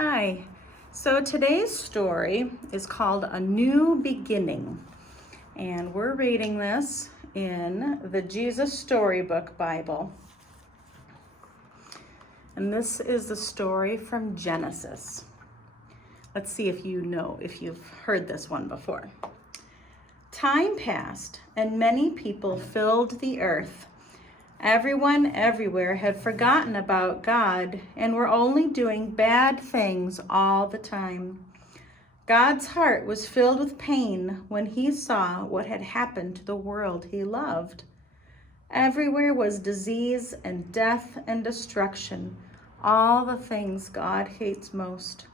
Hi. So today's story is called A New Beginning, and we're reading this in the Jesus Storybook Bible. And this is the story from Genesis. Let's see if you've heard this one before. Time passed, and many people filled the earth. Everyone everywhere had forgotten about God and were only doing bad things all the time. God's heart was filled with pain when he saw what had happened to the world he loved. Everywhere was disease and death and destruction, all the things God hates most.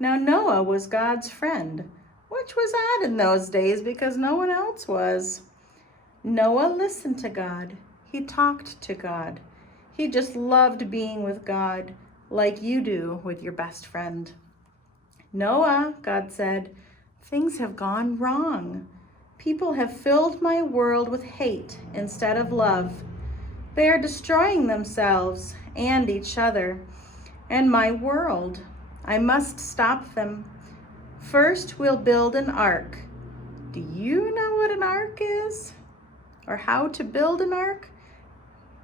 Now Noah was God's friend, which was odd in those days because no one else was. Noah listened to God. He talked to God. He just loved being with God, like you do with your best friend. Noah, God said, things have gone wrong. People have filled my world with hate instead of love. They are destroying themselves and each other and my world. I must stop them. First, we'll build an ark. Do you know what an ark is? Or how to build an ark?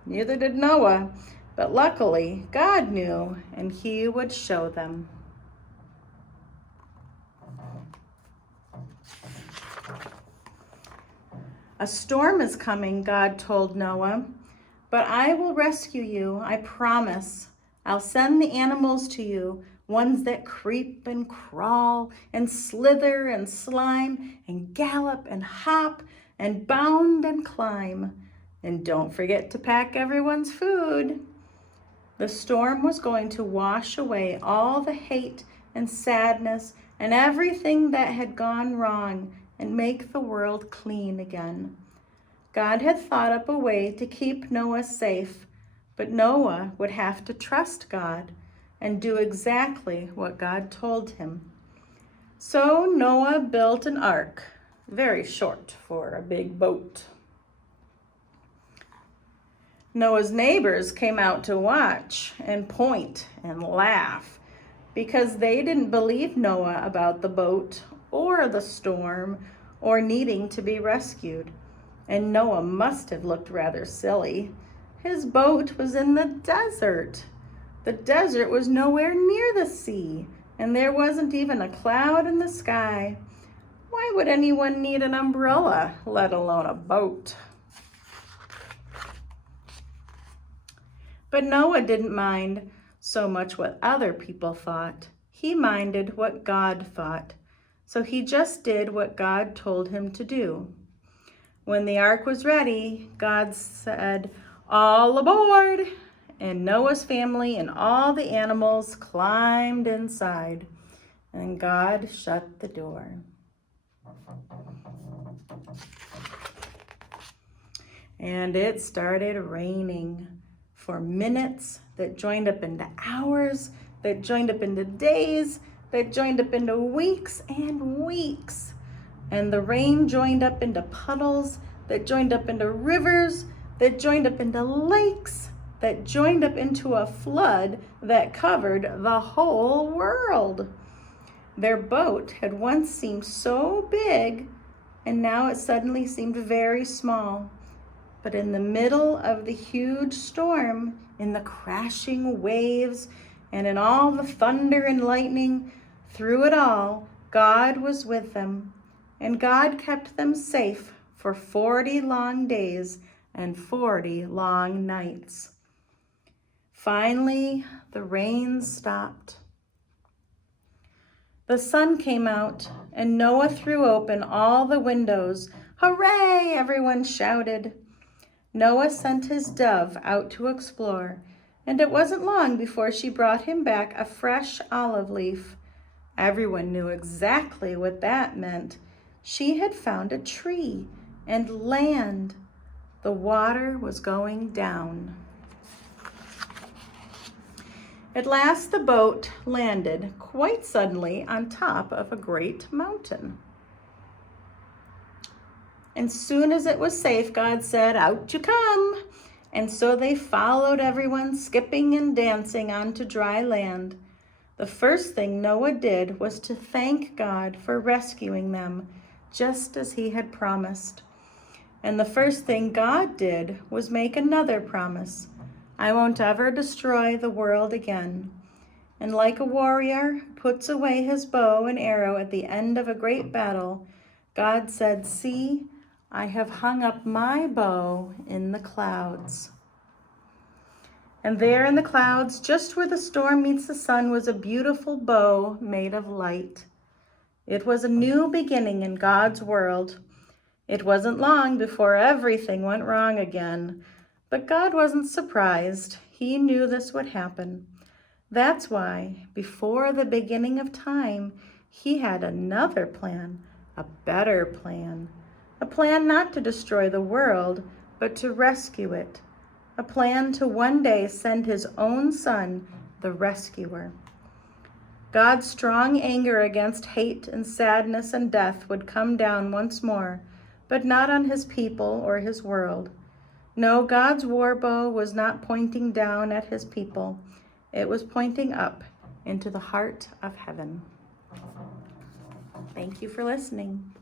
Neither did Noah, but luckily God knew, and he would show them. A storm is coming, God told Noah, but I will rescue you, I promise. I'll send the animals to you, ones that creep and crawl and slither and slime and gallop and hop and bound and climb. And don't forget to pack everyone's food. The storm was going to wash away all the hate and sadness and everything that had gone wrong and make the world clean again. God had thought up a way to keep Noah safe, but Noah would have to trust God and do exactly what God told him. So Noah built an ark, very short for a big boat. Noah's neighbors came out to watch and point and laugh because they didn't believe Noah about the boat or the storm or needing to be rescued. And Noah must have looked rather silly. His boat was in the desert. The desert was nowhere near the sea, and there wasn't even a cloud in the sky. Why would anyone need an umbrella, let alone a boat? But Noah didn't mind so much what other people thought. He minded what God thought. So he just did what God told him to do. When the ark was ready, God said, "All aboard!" And Noah's family and all the animals climbed inside. And God shut the door. And it started raining. For minutes that joined up into hours, that joined up into days, that joined up into weeks and weeks. And the rain joined up into puddles, that joined up into rivers, that joined up into lakes, that joined up into a flood that covered the whole world. Their boat had once seemed so big, and now it suddenly seemed very small. But in the middle of the huge storm, in the crashing waves, and in all the thunder and lightning, through it all, God was with them. And God kept them safe for 40 long days and 40 long nights. Finally, the rain stopped. The sun came out, and Noah threw open all the windows. "Hooray!" everyone shouted. Noah sent his dove out to explore, and it wasn't long before she brought him back a fresh olive leaf. Everyone knew exactly what that meant. She had found a tree and land. The water was going down. At last the boat landed quite suddenly on top of a great mountain. And soon as it was safe, God said, "Out you come." And so they followed everyone, skipping and dancing onto dry land. The first thing Noah did was to thank God for rescuing them, just as he had promised. And the first thing God did was make another promise. I won't ever destroy the world again. And like a warrior puts away his bow and arrow at the end of a great battle, God said, "See, I have hung up my bow in the clouds." And there in the clouds, just where the storm meets the sun, was a beautiful bow made of light. It was a new beginning in God's world. It wasn't long before everything went wrong again. But God wasn't surprised. He knew this would happen. That's why, before the beginning of time, he had another plan, a better plan. A plan not to destroy the world, but to rescue it. A plan to one day send his own son, the rescuer. God's strong anger against hate and sadness and death would come down once more, but not on his people or his world. No, God's war bow was not pointing down at his people. It was pointing up into the heart of heaven. Thank you for listening.